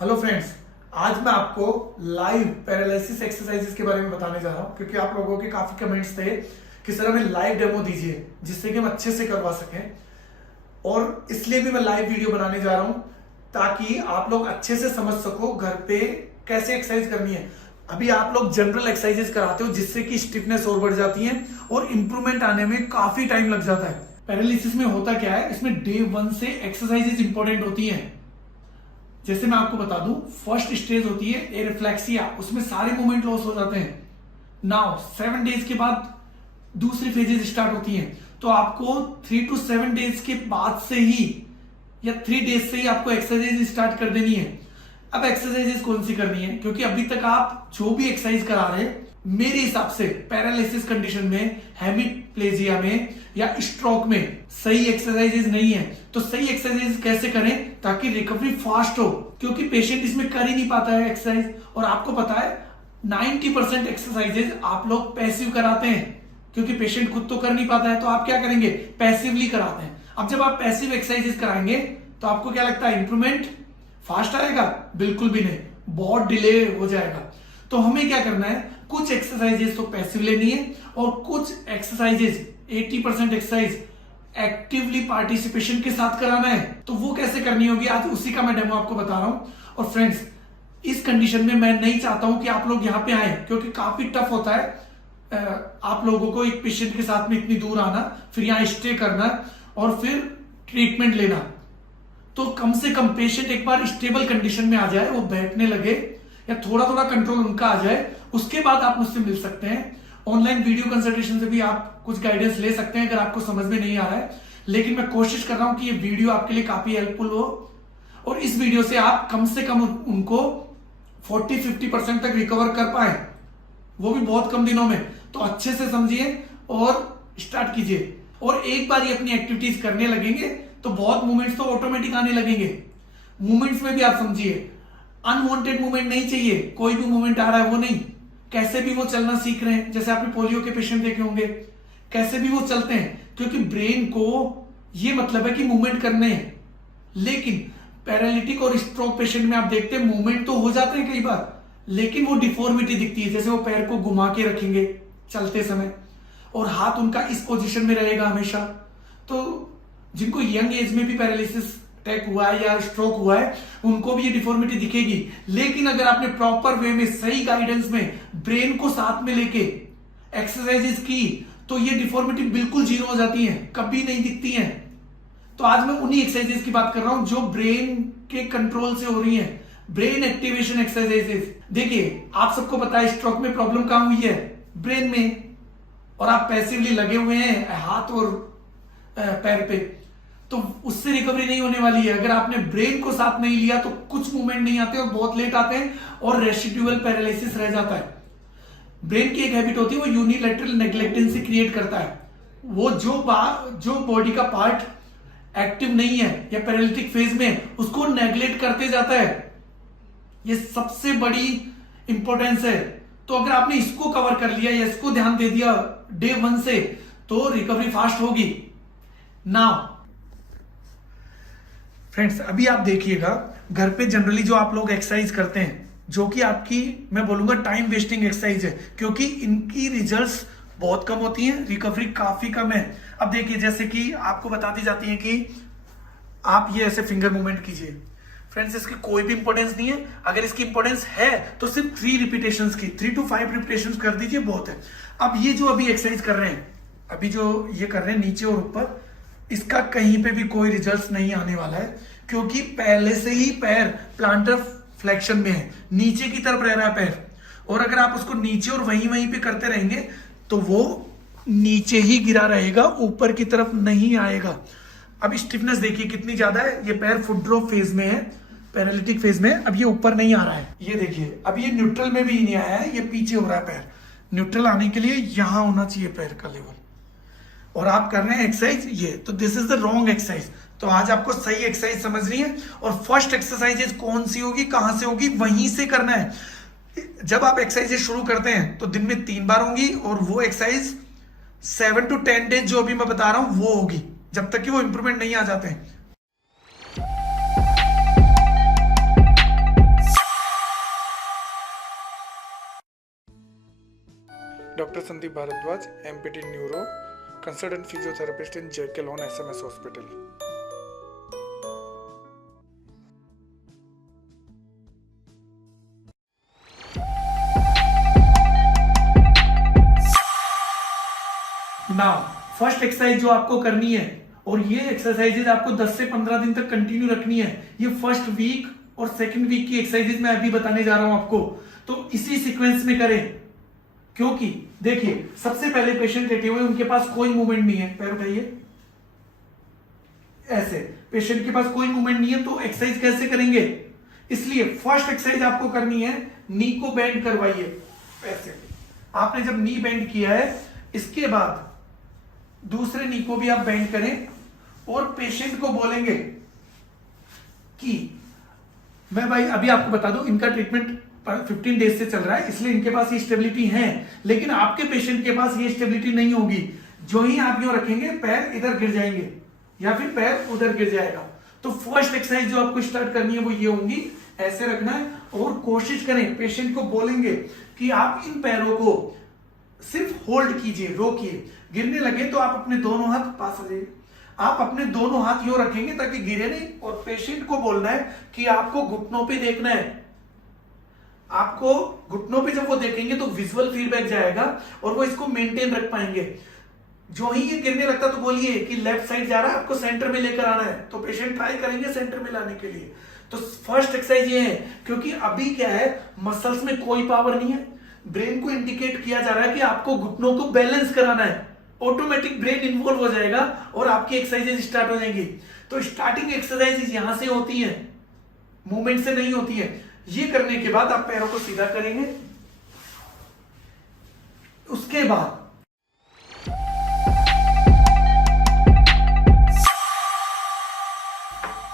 Hello friends, आज मैं आपको लाइव पैरालिसिस एक्सरसाइजेस के बारे में बताने जा रहा हूं क्योंकि आप लोगों के काफी कमेंट्स थे कि सर हमें लाइव डेमो दीजिए जिससे कि हम अच्छे से करवा सकें। और इसलिए भी मैं लाइव वीडियो बनाने जा रहा हूं ताकि आप लोग अच्छे से समझ सको घर पे कैसे एक्सरसाइज करनी है। अभी आप लोग जनरल एक्सरसाइजेस कराते हो जिससे कि स्टिफनेस और बढ़ जाती है और इंप्रूवमेंट आने में काफी टाइम लग जाता है। पैरालिसिस में होता क्या है, इसमें डे 1 से एक्सरसाइजेस इंपॉर्टेंट होती हैं। जैसे मैं आपको बता दूं, फर्स्ट स्टेज होती है एरिफ्लेक्सिया, उसमें सारे मूवमेंट लॉस हो जाते हैं। नाउ 7 डेज के बाद दूसरी फेजेस स्टार्ट होती हैं, तो आपको 3 to 7 डेज के बाद से ही या 3 डेज से ही आपको एक्सरसाइज स्टार्ट कर देनी है। अब एक्सरसाइजेस कौन सी करनी है, क्योंकि अभी तक आप जो भी एक्सरसाइज करा रहे हैं मेरे हिसाब से पैरालिसिस कंडीशन में, हेमिप्लेजिया में या स्ट्रोक में सही एक्सरसाइजेज नहीं है। तो सही एक्सरसाइज कैसे करें ताकि रिकवरी फास्ट हो, क्योंकि पेशेंट इसमें कर ही नहीं पाता है एक्सरसाइज। और आपको पता है 90% एक्सरसाइजेज आप लोग पैसिव कराते हैं क्योंकि पेशेंट खुद तो कर नहीं पाता है, तो आप क्या करेंगे, पैसिवली कराते हैं। अब जब आप पैसिव एक्सरसाइजेज कराएंगे तो आपको क्या लगता है, इंप्रूवमेंट फास्ट आएगा? बिल्कुल भी नहीं, बहुत डिले हो जाएगा। तो हमें क्या करना है, कुछ एक्सरसाइजेस तो पैसिव लेनी है और कुछ एक्सरसाइजेस 80% एक्सरसाइज एक्टिवली पार्टिसिपेशन के साथ कराना है। तो वो कैसे करनी होगी, आज उसी का मैं डेमो आपको बता रहा हूं। और फ्रेंड्स, इस कंडीशन में मैं नहीं चाहता हूं कि आप लोग यहां पे आए, क्योंकि काफी टफ होता है आप लोगों को एक पेशेंट के साथ में इतनी दूर आना, फिर यहां स्टे करना और फिर ट्रीटमेंट लेना। तो कम से कम पेशेंट एक बार स्टेबल कंडीशन में आ जाए, वो बैठने लगे या थोड़ा थोड़ा कंट्रोल उनका आ जाए, उसके बाद आप मुझसे मिल सकते हैं। ऑनलाइन वीडियो कंसल्टेशन से भी आप कुछ गाइडेंस ले सकते हैं अगर आपको समझ में नहीं आ रहा है। लेकिन मैं कोशिश कर रहा हूं कि ये वीडियो आपके लिए काफी हेल्पफुल हो और इस वीडियो से आप कम से कम उनको 40-50% तक रिकवर कर पाए, वो भी बहुत कम दिनों में। तो अच्छे से समझिए और स्टार्ट कीजिए। और एक बार ये अपनी एक्टिविटीज करने लगेंगे तो बहुत मूवमेंट्स तो ऑटोमेटिक आने लगेंगे। मूवमेंट्स में भी आप समझिए, अनवांटेड मूवमेंट नहीं चाहिए, कोई भी मूवमेंट आ रहा है वो नहीं। कैसे भी वो चलना सीख रहे हैं, जैसे आपने पोलियो के पेशेंट देखे होंगे, कैसे भी वो चलते हैं, क्योंकि ब्रेन को ये मतलब है कि मूवमेंट करने हैं। लेकिन पैरालिटिक और स्ट्रोक पेशेंट में आप देखते हैं मूवमेंट तो हो जाते हैं कई बार, लेकिन वो डिफॉर्मिटी दिखती है। जैसे वो पैर को घुमा के रखेंगे चलते समय और हाथ उनका इस पोजीशन में रहेगा हमेशा। तो जिनको यंग एज में भी पैरालिसिस अटैक हुआ है या स्ट्रोक हुआ है, उनको भी ये डिफॉर्मिटी दिखेगी। लेकिन अगर आपने प्रॉपर वे में, सही गाइडेंस में, ब्रेन को साथ में लेके एक्सरसाइजेस की तो ये डिफॉर्मिटी बिल्कुल जीरो हो जाती है, कभी नहीं दिखती है। तो आज मैं उन्हीं एक्सरसाइजेस की बात कर रहा हूं जो ब्रेन के कंट्रोल से हो रही है, ब्रेन एक्टिवेशन एक्सरसाइजेस। देखिए, आप सबको पता है स्ट्रोक में प्रॉब्लम कहां हुई है, ब्रेन में, और आप पैसिवली लगे हुए हैं हाथ और पैर पे, तो उससे रिकवरी नहीं होने वाली है। अगर आपने ब्रेन को साथ नहीं लिया तो कुछ मूवमेंट नहीं आते और बहुत लेट आते हैं और रेसिडुअल पैरालिसिस रह जाता है। ब्रेन की एक हैबिट होती है, वो यूनिलैटरल नेग्लेक्टेंसी क्रिएट करता है। वो जो बॉडी का पार्ट एक्टिव नहीं है या पैरालिटिक फेज में, उसको नेग्लेक्ट करते जाता है। ये सबसे बड़ी इंपॉर्टेंस है। तो अगर आपने इसको कवर कर लिया या इसको ध्यान दे दिया डे 1 से, तो रिकवरी फास्ट होगी। नाउ फ्रेंड्स, अभी आप देखिएगा घर पे जनरली जो आप लोग एक्सरसाइज करते हैं, जो कि आपकी मैं बोलूंगा टाइम वेस्टिंग एक्सरसाइज है, क्योंकि इनकी रिजल्ट्स बहुत कम होती हैं, रिकवरी काफी कम है। अब देखिए, जैसे कि आपको बताती जाती है कि आप ये ऐसे फिंगर मूवमेंट कीजिए। फ्रेंड्स, इसकी कोई भी इंपॉर्टेंस नहीं है। अगर इसकी इंपॉर्टेंस है तो सिर्फ 3 रिपीटेशंस की, 3 to 5 रिपीटेशंस कर दीजिए, बहुत है। अब ये जो अभी एक्सरसाइज कर रहे हैं, अभी जो ये कर रहे हैं नीचे और ऊपर, इसका कहीं पे भी कोई रिजल्ट्स नहीं आने वाला है, क्योंकि पहले से ही पैर प्लांटर फ्लेक्शन में है, नीचे की तरफ रह रहा है पैर। और अगर आप उसको नीचे और वहीं वहीं पे करते रहेंगे तो वो नीचे ही गिरा रहेगा, ऊपर की तरफ नहीं आएगा। अब स्टिफनेस देखिए कितनी ज्यादा है, ये पैर फुट ड्रॉप फेज में है, पैरालिटिक फेज में। अब ये ऊपर नहीं आ रहा है, ये देखिए, अब ये न्यूट्रल में भी नहीं आया है, ये पीछे हो रहा है पैर। न्यूट्रल आने के लिए यहां होना चाहिए पैर का लेवल, और आप कर रहे हैं एक्सरसाइज ये, तो this is the wrong exercise. तो आज आपको सही एक्सरसाइज समझनी है और फर्स्ट एक्सरसाइजेज कौन सी होगी, कहां से होगी, वहीं से करना है। जब आप एक्सरसाइजेज शुरू करते हैं तो दिन में 3 बार होंगी और वो एक्सरसाइज 7 to 10 डेज जो अभी मैं बता रहा हूं वो होगी, जब तक कि वो इंप्रूवमेंट नहीं आ जाते हैं। Doctor Sandeep Bhardwaj, MPT neuro, consultant physiotherapist in JK Lon SMS hospital. Now first exercise जो आपको करनी है, और ये एक्सरसाइजेज आपको 10 से 15 दिन तक कंटिन्यू रखनी है। ये फर्स्ट वीक और सेकंड वीक की एक्सरसाइजेज मैं अभी बताने जा रहा हूं आपको, तो इसी सीक्वेंस में करें। क्योंकि देखिए, सबसे पहले पेशेंट लेटे हुए, उनके पास कोई मूवमेंट नहीं है, पैर उठाइए, ऐसे पेशेंट के पास कोई मूवमेंट नहीं है, तो एक्सरसाइज कैसे करेंगे? इसलिए फर्स्ट एक्सरसाइज आपको करनी है, नी को बेंड करवाइए ऐसे। आपने जब नी बेंड किया है, इसके बाद दूसरे नी को भी आप बेंड करें और पेशेंट को बोलेंगे कि मैं भाई अभी आपको बता दूं, इनका ट्रीटमेंट 15 डेज से चल रहा है, इसलिए इनके पास ये स्टेबिलिटी है, लेकिन आपके पेशेंट के पास ये स्टेबिलिटी नहीं होगी। जो ही आप यूं रखेंगे, पैर इधर गिर जाएंगे या फिर पैर उधर गिर जाएगा। तो फर्स्ट एक्सरसाइज जो आपको स्टार्ट करनी है वो ये होंगी, ऐसे रखना है और कोशिश करें, पेशेंट को बोलेंगे कि आप इन पैरों को सिर्फ होल्ड कीजिए, रोकिए। गिरने लगे तो आप अपने दोनों हाथ पास आ जाइए, आप अपने दोनों हाथ यूं रखेंगे ताकि गिरे नहीं, और पेशेंट को बोलना है कि आपको घुटनों पे देखना है। आपको घुटनों पे जब वो देखेंगे तो विजुअल फीडबैक जाएगा और वो इसको मेंटेन रख पाएंगे। जो ही ये गिरने लगता तो बोलिए कि लेफ्ट साइड जा रहा है, आपको सेंटर में लेकर आना है, तो पेशेंट ट्राई करेंगे सेंटर में लाने के लिए। तो फर्स्ट एक्सरसाइज ये है, क्योंकि अभी क्या है, मसल्स में कोई पावर नहीं है, ब्रेन को इंडिकेट किया जा रहा है कि आपको घुटनों को बैलेंस कराना है। ऑटोमेटिक ब्रेन इन्वॉल्व हो जाएगा और आपकी एक्सरसाइजेज स्टार्ट हो जाएंगी। तो स्टार्टिंग एक्सरसाइजेज यहां से होती है, मूवमेंट से नहीं होती है। ये करने के बाद आप पैरों को सीधा करेंगे, उसके बाद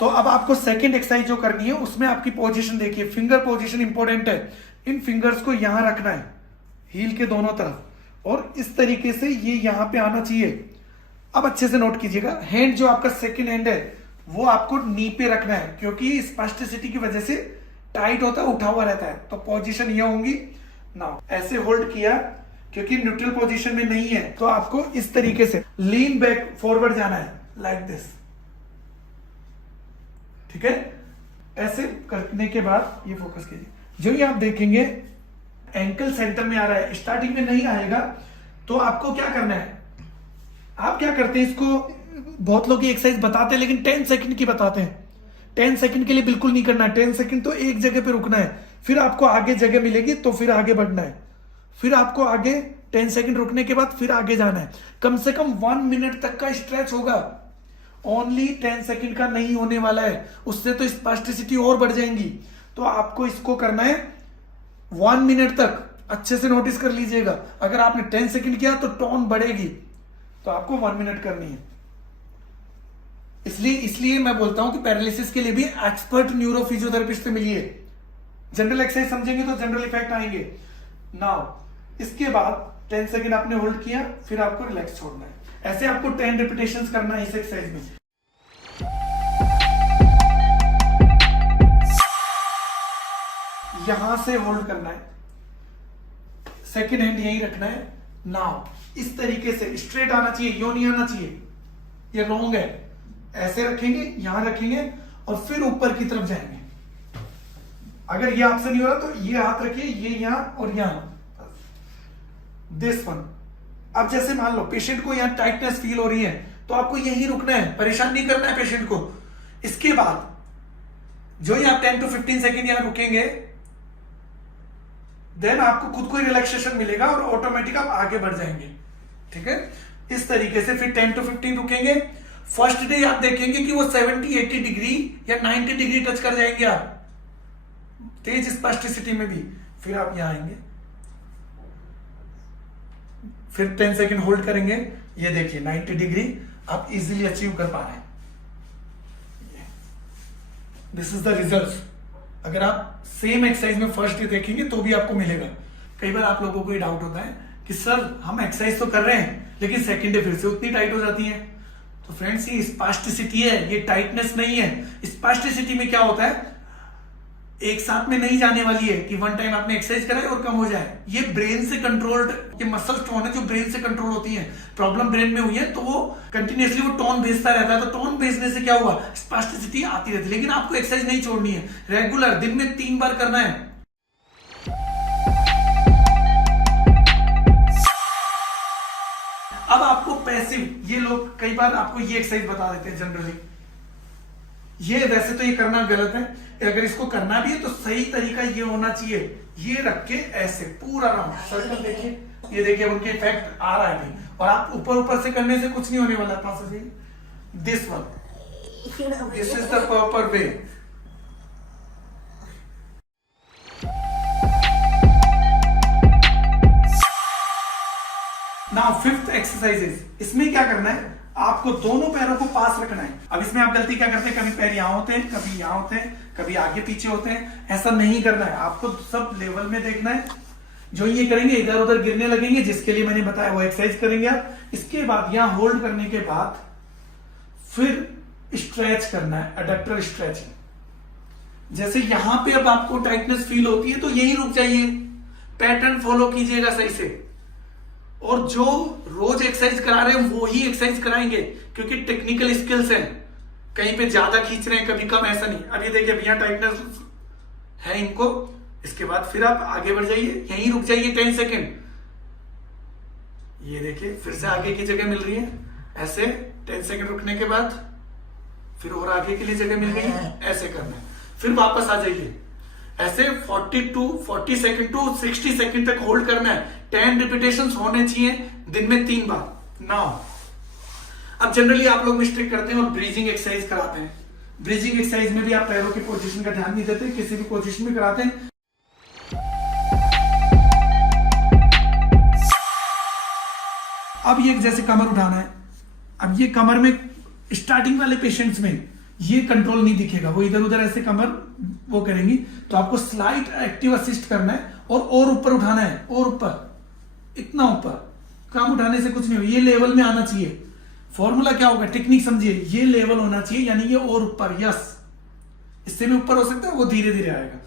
तो अब आपको सेकंड एक्सरसाइज जो करनी है, उसमें आपकी पोजीशन देखिए, फिंगर पोजीशन इंपॉर्टेंट है। इन फिंगर्स को यहां रखना है, हील के दोनों तरफ, और इस तरीके से ये यहां पे आना चाहिए। अब अच्छे से नोट कीजिएगा, हैंड जो आपका सेकंड हैंड है वो आपको नी पे रखना है, क्योंकि स्पास्टिसिटी की वजह से टाइट होता है, उठा हुआ रहता है। तो पोजीशन ये होंगी। नाउ ऐसे होल्ड किया, क्योंकि न्यूट्रल पोजीशन में नहीं है, तो आपको इस तरीके से लीन बैक फॉरवर्ड जाना है, लाइक दिस, ठीक है। ऐसे करने के बाद ये फोकस कीजिए, जो ये आप देखेंगे एंकल सेंटर में आ रहा है, स्टार्टिंग में नहीं आएगा, तो आपको क्या करना है, आप क्या करते हैं, इसको बहुत लोग ये एक्सरसाइज बताते हैं, लेकिन 10 सेकंड की बताते हैं। 10 सेकंड के लिए बिल्कुल नहीं करना है, 10 सेकंड तो एक जगह पे रुकना है, फिर आपको आगे जगह मिलेगी तो फिर आगे बढ़ना है, फिर आपको आगे 10 सेकंड रुकने के बाद फिर आगे जाना है। कम से कम 1 मिनट तक का स्ट्रेच होगा, ओनली 10 सेकंड का नहीं होने वाला है, उससे तो स्पास्टिसिटी और बढ़ जाएंगी। तो आपको इसको करना है 1 मिनट तक। अच्छे से नोटिस कर लीजिएगा, अगर आपने 10 सेकंड किया तो टोन बढ़ेगी, तो आपको 1 मिनट करनी है। इसलिए मैं बोलता हूं कि पैरालिसिस के लिए भी एक्सपर्ट न्यूरो फिजियोथेरेपिस्ट से मिलिए। जनरल एक्सरसाइज समझेंगे तो जनरल इफेक्ट आएंगे। नाउ इसके बाद 10 सेकंड आपने होल्ड किया, फिर आपको रिलैक्स छोड़ना है। ऐसे आपको 10 रिपीटेशंस करना है इस एक्सरसाइज में। यहां से होल्ड करना है, सेकंड हैंड यहीं रखना है। नाउ इस तरीके से स्ट्रेट आना चाहिए, यो नहीं आना चाहिए, ये रॉन्ग है। ऐसे रखेंगे, यहां रखेंगे और फिर ऊपर की तरफ जाएंगे। अगर ये आपसे नहीं हो रहा तो ये हाथ रखिए, ये यहां और यहां, दिस वन। अब जैसे मान लो पेशेंट को यहां टाइटनेस फील हो रही है, तो आपको यहीं रुकना है, परेशान नहीं करना है पेशेंट को। इसके बाद जो ही आप 10 to 15 सेकेंड यहां रुकेंगे, देन आपको खुद को ही रिलैक्सेशन मिलेगा और ऑटोमेटिक आप आगे बढ़ जाएंगे, ठीक है। इस तरीके से फिर 10 to 15 रुकेंगे। फर्स्ट डे आप देखेंगे कि वो 70-80 डिग्री या 90 डिग्री टच कर जाएंगे आप, तेज स्पास्टिसिटी में भी। फिर आप यहां आएंगे, फिर 10 सेकेंड होल्ड करेंगे, ये देखिए 90 डिग्री आप इजीली अचीव कर पा रहे हैं। This is the result. अगर आप सेम एक्सरसाइज में फर्स्ट डे देखेंगे तो भी आपको मिलेगा। कई बार आप लोगों को ये डाउट होता है कि सर हम एक्सरसाइज तो कर रहे हैं, लेकिन सेकेंड डे फिर से उतनी टाइट हो जाती है। तो फ्रेंड्स, ये स्पास्टिसिटी है, ये टाइटनेस नहीं है। स्पास्टिसिटी में क्या होता है, एक साथ में नहीं जाने वाली है कि वन टाइम आपने एक्सरसाइज कराए और कम हो जाए। ये ब्रेन से कंट्रोल्ड, ये मसल टोन है जो ब्रेन से कंट्रोल होती है। प्रॉब्लम ब्रेन में हुई है तो वो कंटिन्यूअसली वो टोन भेजता रहता है, तो टोन भेजने से क्या हुआ, स्पास्टिसिटी आती रहती है। लेकिन आपको एक्सरसाइज नहीं छोड़नी है, रेगुलर दिन में 3 बार करना है। अब आपको पैसिव, ये लोग कई बार आपको ये एक्सरसाइज बता देते हैं जनरली, ये वैसे तो ये करना गलत है, अगर इसको करना भी है तो सही तरीका ये होना चाहिए, ये रख के ऐसे पूरा राउंड सर्कल, देखिए ये देखिए उनके इफेक्ट आ रहा है अभी। और आप ऊपर ऊपर से करने से कुछ नहीं होने वाला। पास से this one, this is the proper way. Now fifth exercises, इसमें क्या करना है, आपको दोनों पैरों को पास रखना है। अब इसमें आप गलती क्या करते हैं, कभी पैर यहां होते हैं, कभी यहां होते हैं, कभी आगे पीछे होते हैं। ऐसा नहीं करना है, आपको सब लेवल में देखना है। जो ये करेंगे इधर उधर गिरने लगेंगे, जिसके लिए मैंने बताया वो एक्सरसाइज करेंगे आप। इसके बाद यहां होल्ड करने के बाद फिर स्ट्रेच करना है, एडक्टर स्ट्रेचिंग। जैसे यहां पे अब आपको टाइटनेस फील होती है तो यही रुक जाइए, पैटर्न फॉलो कीजिएगा सही से। और जो रोज एक्सरसाइज करा रहे हैं वो ही एक्सरसाइज कराएंगे, क्योंकि टेक्निकल स्किल्स हैं। कहीं पे ज्यादा खींच रहे हैं, कभी कम, ऐसा नहीं। अब ये देखिए यहाँ टाइटनेस है इनको, इसके बाद फिर आप आगे बढ़ जाइए, यहीं रुक जाइए 10 सेकेंड। ये देखिए फिर से आगे की जगह मिल रही है, ऐसे 10 सेकेंड रुकने के बाद फिर और आगे के लिए जगह मिल गई है, ऐसे करना है। फिर वापस आ जाइए, ऐसे 40 सेकंड टू 60 सेकंड तक होल्ड करना है। 10 रिपीटेशंस होने चाहिए दिन में 3 बार। नाउ अब जनरली आप लोग मिस्टेक करते हैं और ब्रीजिंग एक्सरसाइज कराते हैं। ब्रीजिंग एक्सरसाइज में भी आप पैरों की पोजीशन का ध्यान नहीं देते, किसी भी पोजीशन में कराते हैं। अब ये जैसे कमर उठाना है, अब ये कमर में स्टार्टिंग वाले पेशेंट्स में ये कंट्रोल नहीं दिखेगा, वो इधर उधर ऐसे कमर वो करेंगी, तो आपको स्लाइट एक्टिव असिस्ट करना है और ऊपर उठाना है, और ऊपर, इतना ऊपर। कम उठाने से कुछ नहीं हो, ये लेवल में आना चाहिए। फॉर्मूला क्या होगा, टेक्निक समझिए, ये लेवल होना चाहिए, यानी ये और ऊपर, यस। इससे भी ऊपर हो सकता है, वो धीरे धीरे आएगा।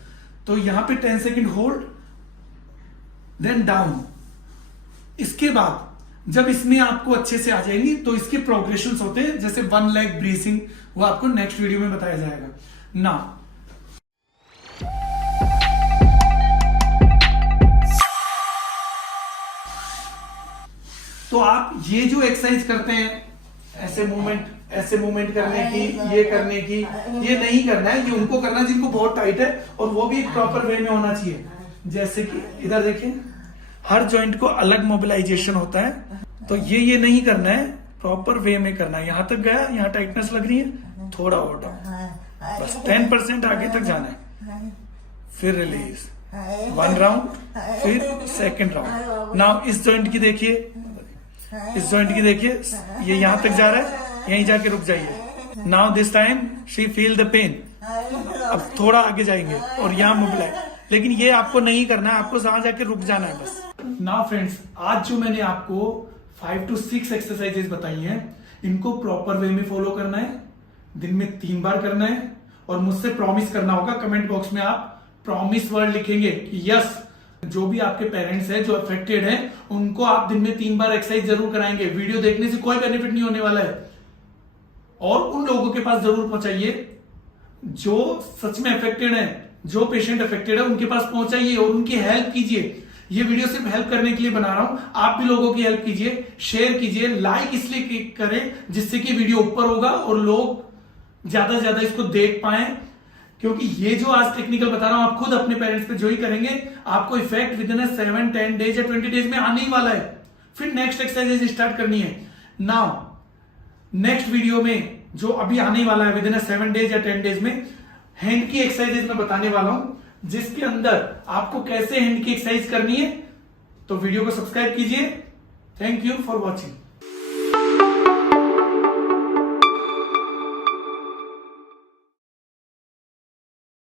तो यहां पे 10 सेकेंड होल्ड, देन डाउन। इसके बाद जब इसमें आपको अच्छे से आ जाएंगी तो इसके प्रोग्रेशंस होते हैं, जैसे 1 लेग ब्रीथिंग, वो आपको नेक्स्ट वीडियो में बताया जाएगा ना। तो आप ये जो एक्सरसाइज करते हैं, ऐसे मूवमेंट करने की, ये करने की, ये नहीं करना है। ये उनको करना है जिनको बहुत टाइट है, और वो भी एक प्रॉपर वे में होना चाहिए। जैसे कि इधर देखिए, हर जॉइंट को अलग मोबिलाइजेशन होता है, तो ये नहीं करना है, प्रॉपर वे में करना है। यहां तक गया, यहां टाइटनेस लग रही है, थोड़ा और डाउन, बस 10% आगे तक जाना है। फिर रिलीज, 1 राउंड, फिर 2nd राउंड। नाउ इस जॉइंट की देखिए, इस जॉइंट की देखिए, ये यहां तक जा रहा है, यहीं जाके रुक जाइए। Now this time she feel the pain. अब थोड़ा आगे जाएंगे और यहां मोबिलाइज, लेकिन ये आपको नहीं करना है, आपको जहां जाके रुक जाना है बस। नाउ फ्रेंड्स, आज जो मैंने आपको 5 to 6 एक्सरसाइजेस बताई हैं, इनको प्रॉपर वे में फॉलो करना है, दिन में 3 बार करना है, और मुझसे प्रॉमिस करना होगा। कमेंट बॉक्स में आप प्रॉमिस वर्ड लिखेंगे कि यस, जो भी आपके पेरेंट्स हैं जो अफेक्टेड हैं, उनको आप दिन में 3 बार एक्सरसाइज जरूर कराएंगे। वीडियो देखने से कोई बेनिफिट नहीं होने वाला है। और उन लोगों के पास जरूर पहुंचाइए जो सच में अफेक्टेड है, जो पेशेंट अफेक्टेड है उनके पास पहुंचाइए और उनकी हेल्प कीजिए। ये वीडियो सिर्फ हेल्प करने के लिए बना रहा हूं, आप भी लोगों की हेल्प कीजिए, शेयर कीजिए, लाइक इसलिए करें जिससे कि वीडियो ऊपर होगा और लोग ज्यादा से ज्यादा इसको देख पाए। क्योंकि ये जो आज टेक्निकल बता रहा हूं, आप खुद अपने पेरेंट्स पे जो ही करेंगे, आपको इफेक्ट विद इन 7, 10 डेज या 20 डेज में आने ही वाला है। फिर नेक्स्ट एक्सरसाइज स्टार्ट करनी है। नाउ नेक्स्ट वीडियो में जो अभी आने वाला है विद इन 7 डेज या 10 डेज में, हैंड की एक्सरसाइजेज में बताने वाला हूं, जिसके अंदर आपको कैसे हैंड की एक्सरसाइज करनी है। तो वीडियो को सब्सक्राइब कीजिए। Thank you for watching.